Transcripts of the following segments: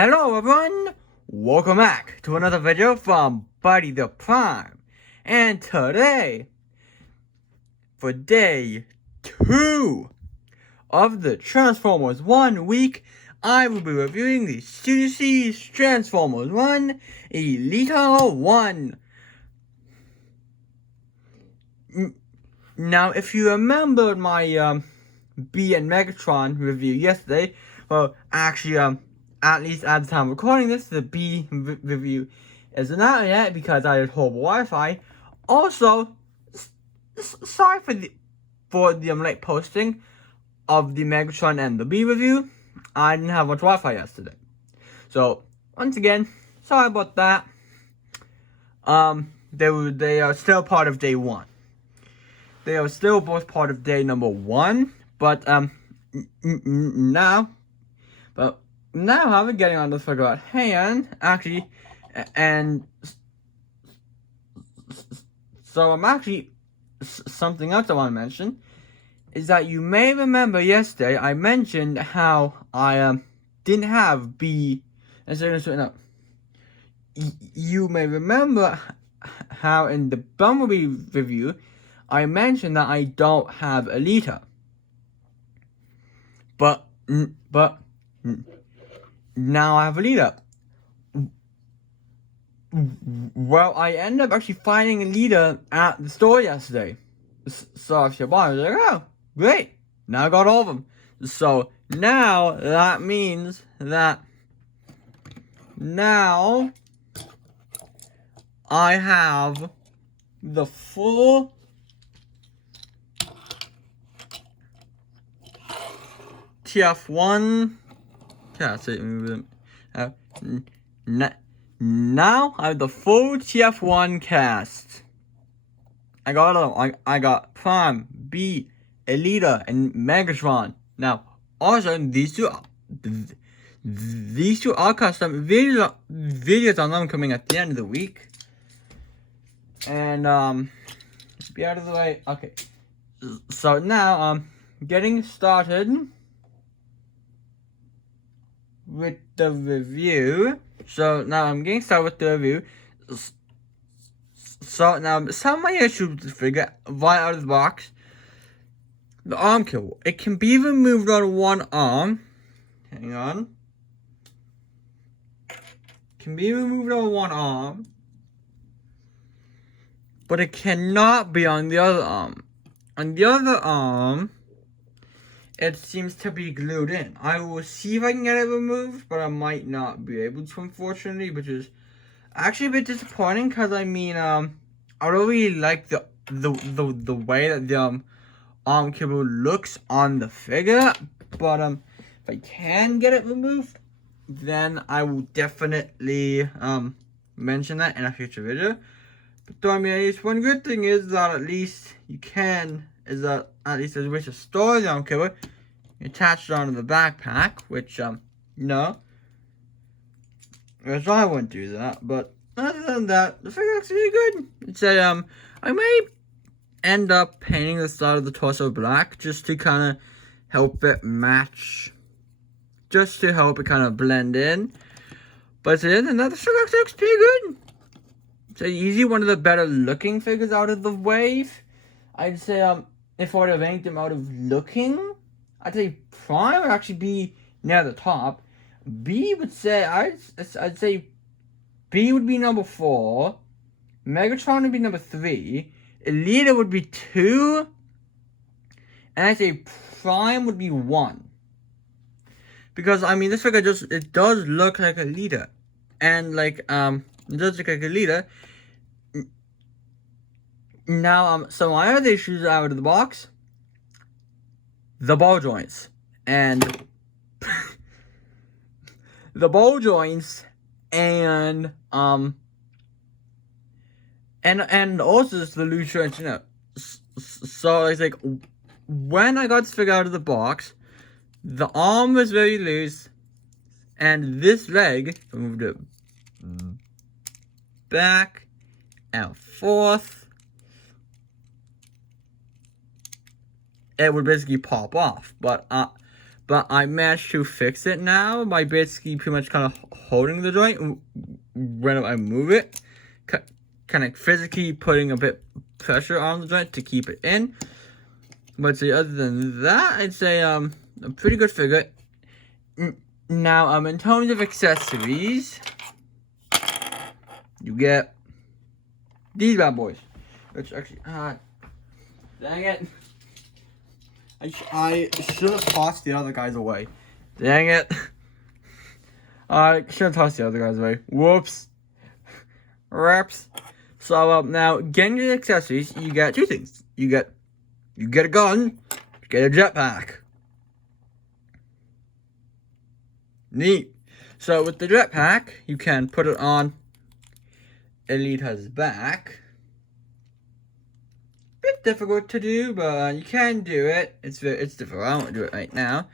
Hello everyone, welcome back to another video from Buddy the Prime. And today, for day 2 of the Transformers 1 week, I will be reviewing the Studio C's Transformers 1 Elita 1. Now, if you remembered my B and Megatron review yesterday, well, actually, at least at the time of recording this, the B review isn't out yet because I had horrible Wi-Fi. Also, sorry for the late posting of the Megatron and the B review. I didn't have much Wi-Fi yesterday, so once again, sorry about that. They are still part of day 1. They are still both part of day number 1, but now, however, getting on to figure out hand, actually, and so something else I want to mention is that you may remember yesterday I mentioned how I didn't have B, and so you may remember how in the Bumblebee review I mentioned that I don't have Elita, but now I have Elita. Well, I ended up actually finding Elita at the store yesterday. So if you bought it, I was like, oh, great. Now I got all of them. So now that means that now I have the full TF1 cast. Now I have the full TF1 cast. I got Prime, B, Elita, and Megatron. Now, also these two are custom videos on them coming at the end of the week. And be out of the way. Okay. So now getting started with the review. So now I'm getting started with the review. So now some of my issues with the figure right out of the box. The arm cable. It can be removed on one arm. Hang on. Can be removed on one arm, but it cannot be on the other arm. On the other arm, it seems to be glued in. I will see if I can get it removed, but I might not be able to, unfortunately, which is actually a bit disappointing. Because I mean, I don't really like the way that the arm cable looks on the figure. But if I can get it removed, then I will definitely mention that in a future video. But I mean, at least one good thing is that at least you can. Is that at least there's a way to store the arm cable. You attach it onto the backpack, which no, because I wouldn't do that. But other than that, the figure looks really good. It's a I may end up painting the side of the torso black just to kind of help it match, just to help it kind of blend in. But other than that, the figure looks pretty good. It's easily one of the better looking figures out of the wave. I'd say if I were to rank them out of looking, I'd say Prime would actually be near the top. B would say, I'd say B would be number 4. Megatron would be number 3. Elita would be 2. And I'd say Prime would be 1. Because, I mean, this figure it does look like Elita. And, like, it does look like Elita. Now, some my other issues out of the box. The ball joints. And the ball joints and also just the loose joints, you know. So it's like when I got this figure out of the box, the arm was very loose, and this leg, I moved it back and forth, it would basically pop off. But but I managed to fix it now by basically pretty much kind of holding the joint when I move it, kind of physically putting a bit pressure on the joint to keep it in. But other than that, I'd say a pretty good figure. Now in terms of accessories, you get these bad boys, which actually dang it, I should have tossed the other guys away. Dang it. I should have tossed the other guys away. Whoops. Reps. So now getting the accessories, you get two things. You get a gun, you get a jetpack. Neat. So with the jetpack, you can put it on Elita's back. Bit difficult to do, but you can do it. It's difficult. I won't do it right now.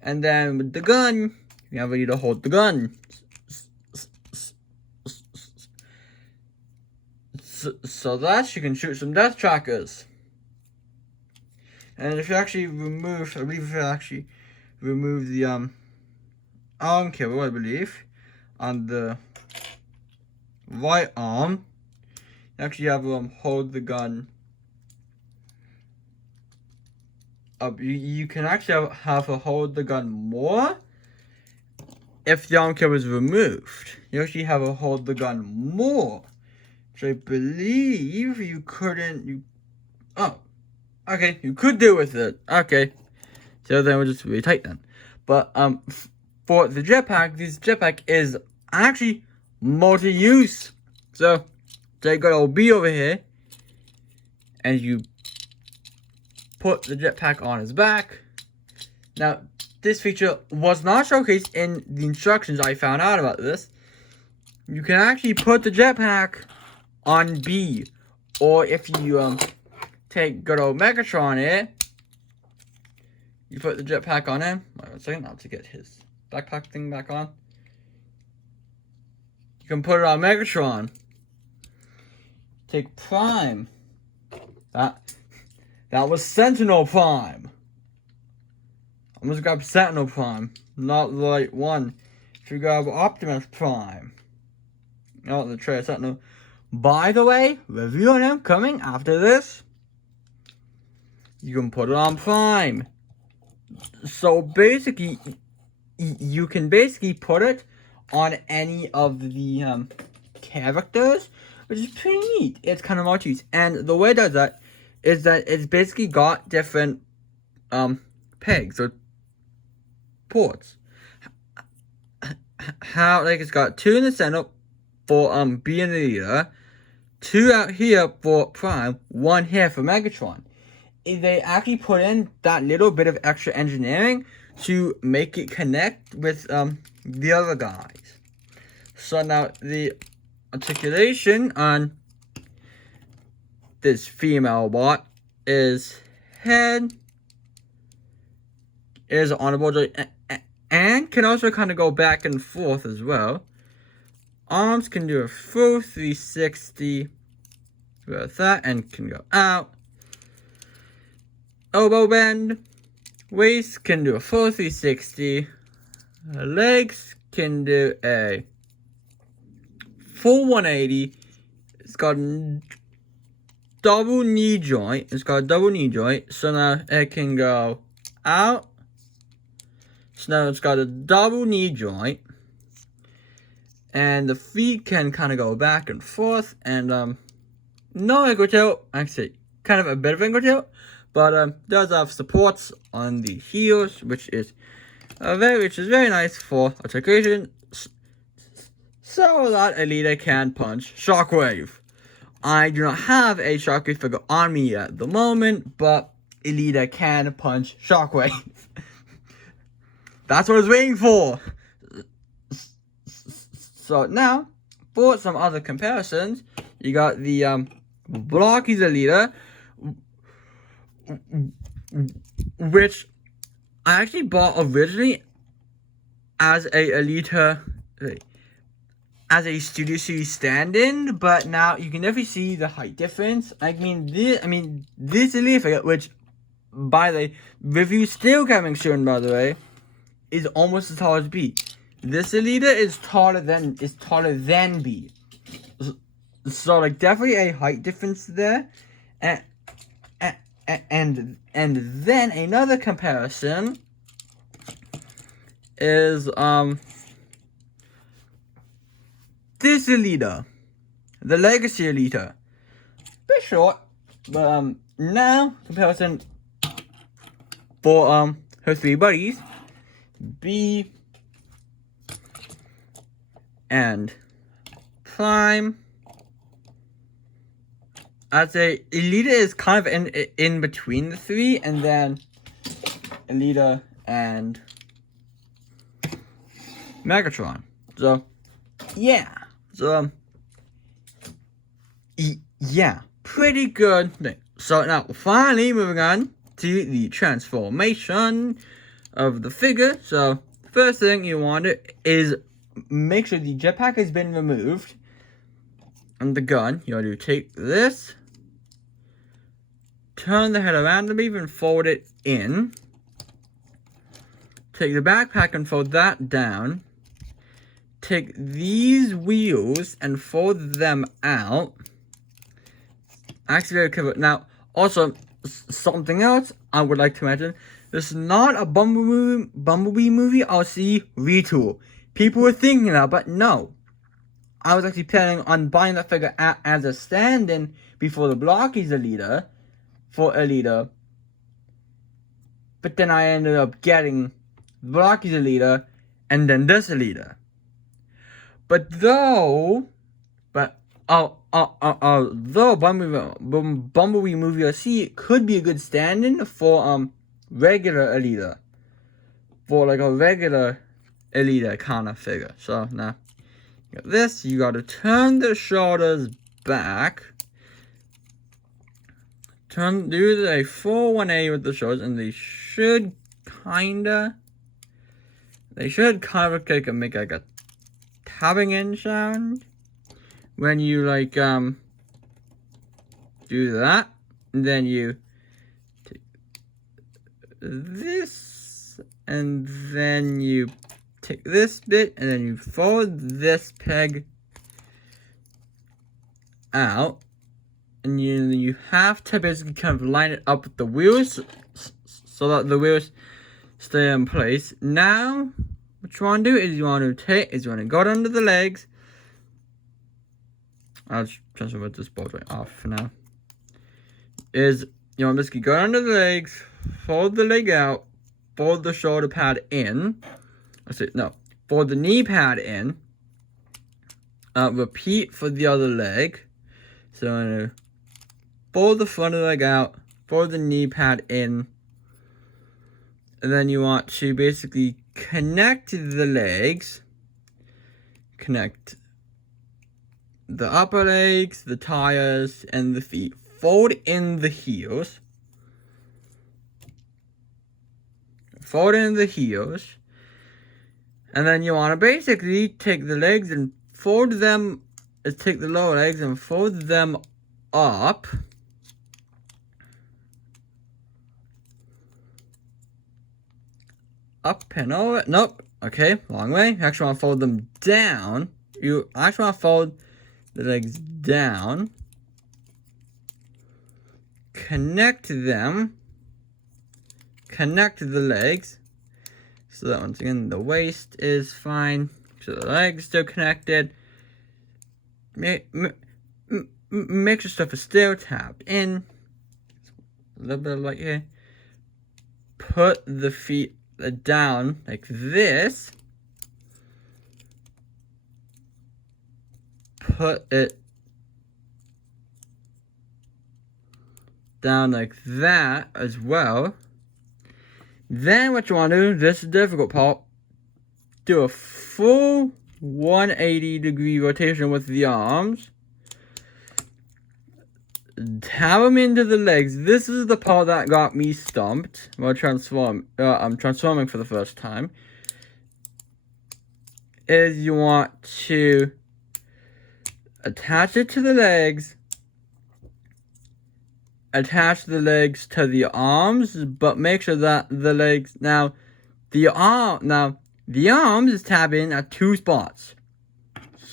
And then with the gun, you have Elita hold the gun. So that you can shoot some death trackers. And if you actually remove, I believe if you actually remove the arm cable, I believe, on the right arm, you actually have hold the gun up. You can actually have her hold the gun more if the arm cable is removed. You actually have her hold the gun more. Which I believe you couldn't. Oh, okay, you could do with it. Okay, so then we'll just really tight then. But for the jetpack, this jetpack is actually multi-use. So take good old B over here, and you put the jetpack on his back. Now, this feature was not showcased in the instructions. I found out about this. You can actually put the jetpack on B, or if you take good old Megatron here, you put the jetpack on him. Wait 1 second, I have to get his backpack thing back on. You can put it on Megatron. Take Prime. That was Sentinel Prime. I'm gonna grab Sentinel Prime, not the right one. If you grab Optimus Prime, not the trailer Sentinel. By the way, review on him coming after this. You can put it on Prime. So basically, you can basically put it on any of the characters, which is pretty neat. It's kind of multi-use. And the way it does that is that it's basically got different pegs or ports. How, like, it's got 2 in the center for B and Elita, 2 out here for Prime, 1 here for Megatron. They actually put in that little bit of extra engineering to make it connect with the other guys. So now the articulation on this female bot is head, is on a board, and can also kind of go back and forth as well. Arms can do a full 360 with that and can go out. Elbow bend. Waist can do a full 360. Legs can do a full 180. It's got a double knee joint. So now it can go out. So now it's got a double knee joint. And the feet can kind of go back and forth. And no ankle tilt. Actually, kind of a bit of ankle tilt. But does have supports on the heels, which is very nice for articulation. So that Elita can punch Shockwave. I do not have a Shockwave figure on me at the moment, but Elita can punch Shockwave. That's what I was waiting for. So now, for some other comparisons, you got the Blocky's Elita, which I actually bought originally as a Elita, as a Studio Series stand-in, but now you can definitely see the height difference. This Elita figure, which, by the review still coming soon, by the way, is almost as tall as B. This elita is taller than B. So like definitely a height difference there. And then another comparison is this elita, the legacy elita. Bit short, but now comparison for her three buddies, B and Prime. I'd say elita is kind of in between the three, and then elita and Megatron. So yeah, so yeah, pretty good thing. So now finally moving on to the transformation of the figure. So first thing you want to is make sure the jetpack has been removed. And the gun, you want to take this, turn the head around and even fold it in. Take the backpack and fold that down. Take these wheels and fold them out. Actually, okay, now also something else I would like to mention. This is not a Bumblebee movie. I'll see retool. People were thinking that, but no. I was actually planning on buying that figure as a stand-in before the Blockies Elita for Elita. But then I ended up getting the Blockies Elita and then this Elita. But though Bumblebee movie I see could be a good stand-in for regular Elita. For like a regular Elita kind of figure. So now this, you gotta turn the shoulders back. Do a full 180 with the shoulders, and they should kind of make like a tapping in sound when you like do that, and then you take this, and then you take this bit, and then you fold this peg out, and you have to basically kind of line it up with the wheels so that the wheels stay in place. Now, what you want to do is you want to go under the legs. I'll just transfer this bolt right off for now. You want to basically go under the legs, fold the leg out, fold the shoulder pad in. Fold the knee pad in. Repeat for the other leg. So I'm going to fold the front of the leg out, fold the knee pad in, and then you want to basically connect the legs. Connect the upper legs, the tires, and the feet. Fold in the heels. Fold in the heels. And then you want to basically take the legs and fold them, take the lower legs and fold them up. Up and over. Nope. Okay, wrong way. You actually want to fold them down. You actually want to fold the legs down. Connect them. Connect the legs. So that once again, the waist is fine. So the legs still connected. Make sure stuff is still tapped in. A little bit of light here. Put the feet down like this. Put it down like that as well. Then what you want to do, this is the difficult part, do a full 180-degree rotation with the arms. Tap them into the legs. This is the part that got me stumped while I'm transforming for the first time. Is you want to attach it to the legs attach the legs to the arms, but make sure that the legs the arms tab in at 2 spots,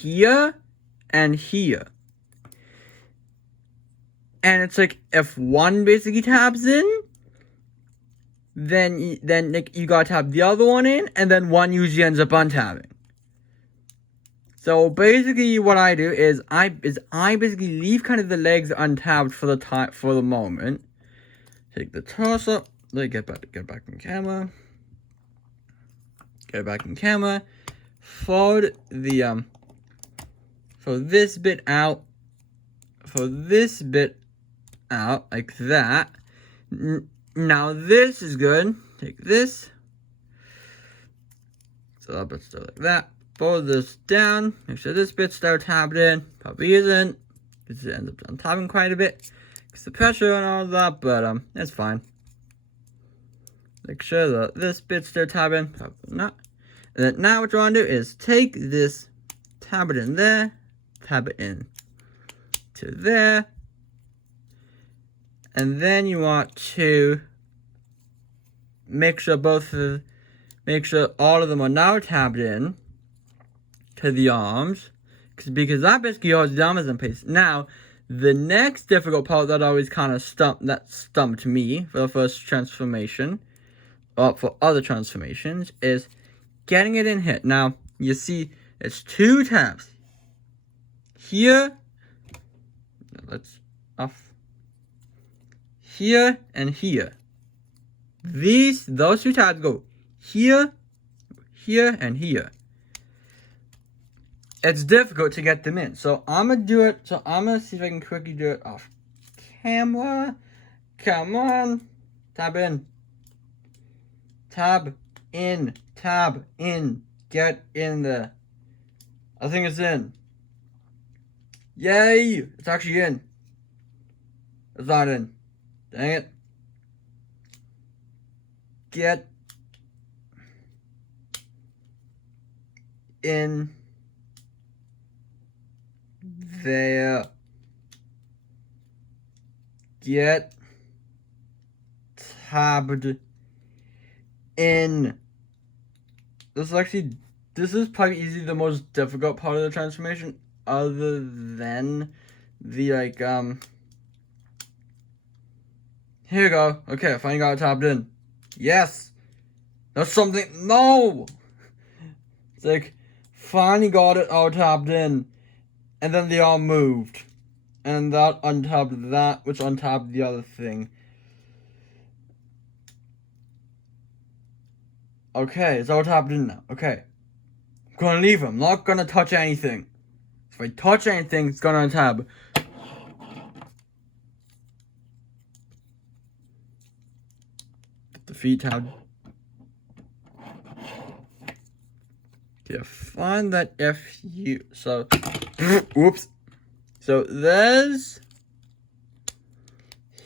here and here. And it's like if one basically tabs in, then you gotta tab the other one in, and then one usually ends up untabbing. So basically, what I do is I basically leave kind of the legs untabbed for the moment. Take the torso, get back in camera. Get back in camera. Fold the fold this bit out. Fold this bit out like that. Now this is good. Take this. So that bit's still like that. Fold this down. Make sure this bit's still tabbed in. Probably isn't, because it ends up untabbing quite a bit. Because the pressure and all that, but it's fine. Make sure that this bit's still tabbing. Probably not. And then now what you want to do is take this, tab it in there, tab it in to there. And then you want to make sure all of them are now tabbed in to the arms, because that basically holds the arms in place. Now, the next difficult part that always kind of stumped me for the first transformation, or for other transformations, is getting it in here. Now, you see, it's 2 tabs. Here, let's off. Here and here. Those 2 tabs go here, here, and here. It's difficult to get them in, so I'm gonna do it. So I'm gonna see if I can quickly do it off camera. Come on, tab in, tab in, tab in. Get in there. I think it's in. Yay! It's actually in. It's not in. Dang it. Get in there. Get tabbed in. This is probably easily the most difficult part of the transformation, other than the here we go. Okay, I finally got it tabbed in. Yes! That's something. No! It's like, finally got it all tabbed in. And then they all moved. And that untabbed that, which untabbed the other thing. Okay, it's all tabbed in now. Okay. I'm gonna leave them. I'm not gonna touch anything. If I touch anything, it's gonna untab. The feet tab. Okay, find that FU. So, whoops. So there's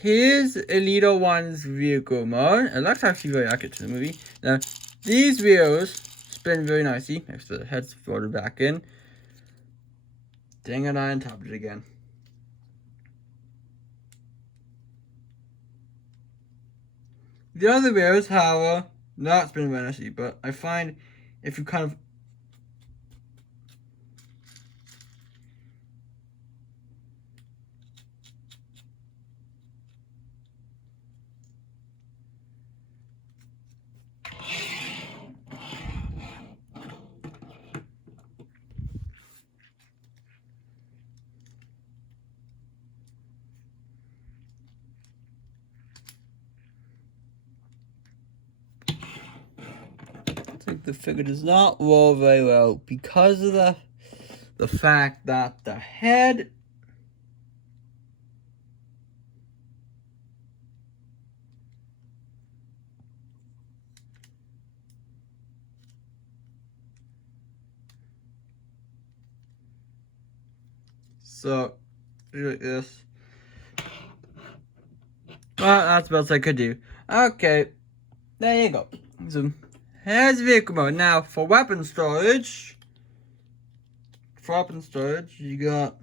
his Elita 1's vehicle mode. It looks actually very accurate to the movie. Now, these wheels spin very nicely. Next to the head's folded back in. Dang it, I untapped it again. The other wheels, however, not spin very nicely, but I find if you kind of the figure does not roll very well because of the fact that the head so like this. Well, that's the best I could do. Okay, there you go. So here's vehicle mode. Now for weapon storage. You got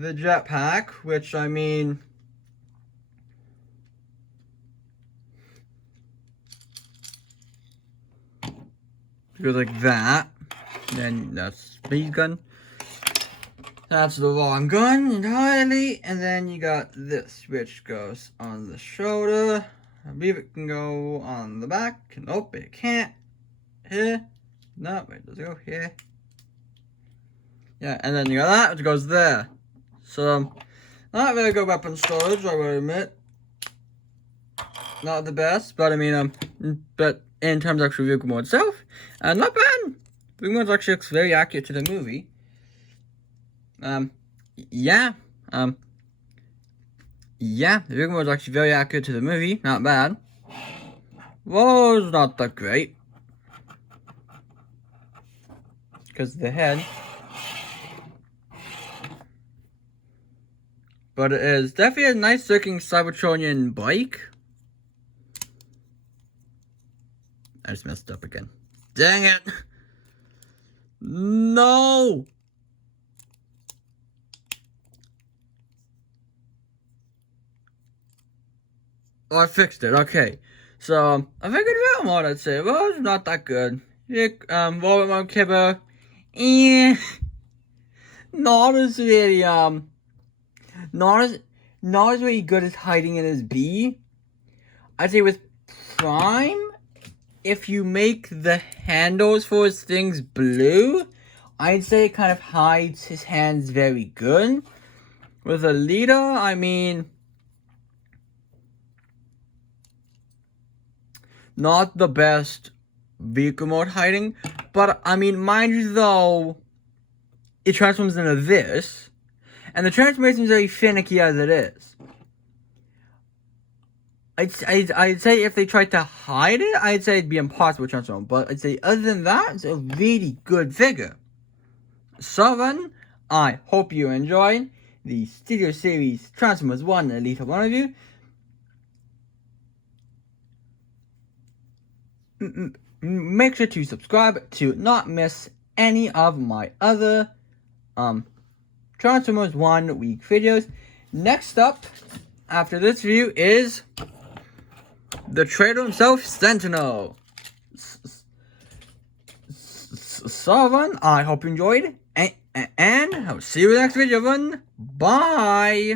the jetpack, which I mean, goes like that. Then that's speed gun. That's the long gun entirely, and then you got this, which goes on the shoulder. I believe it can go on the back. Nope, it can't. Here. No, wait, does it go here? Yeah, and then you got that, which goes there. So, not very good weapon storage, I will admit. Not the best, but I mean, but in terms of actual vehicle mode itself, not bad. Vehicle mode actually looks very accurate to the movie. Yeah, the vehicle mode is actually very accurate to the movie, not bad. Was not that great. Because of the head. But it is definitely a nice looking Cybertronian bike. I just messed up again. Dang it! No! Oh, I fixed it. Okay. So, I figured it out more, I'd say. Well, it's not that good. Robot Mode Kibber. Not as really, not as really good as hiding in his B. I'd say with Prime, if you make the handles for his things blue, I'd say it kind of hides his hands very good. With Elita, I mean, not the best vehicle mode hiding, but I mean, mind you though, it transforms into this, and the transformation is very finicky as it is. I'd say if they tried to hide it, I'd say it'd be impossible to transform, but I'd say other than that, it's a really good figure. So then, I hope you enjoyed the Studio Series Transformers 1 Elita 1 review. Make sure to subscribe to not miss any of my other Transformers 1 week videos. Next up, after this review, is the traitor himself, Sentinel. So then, I hope you enjoyed, and I'll see you in the next video. Bye!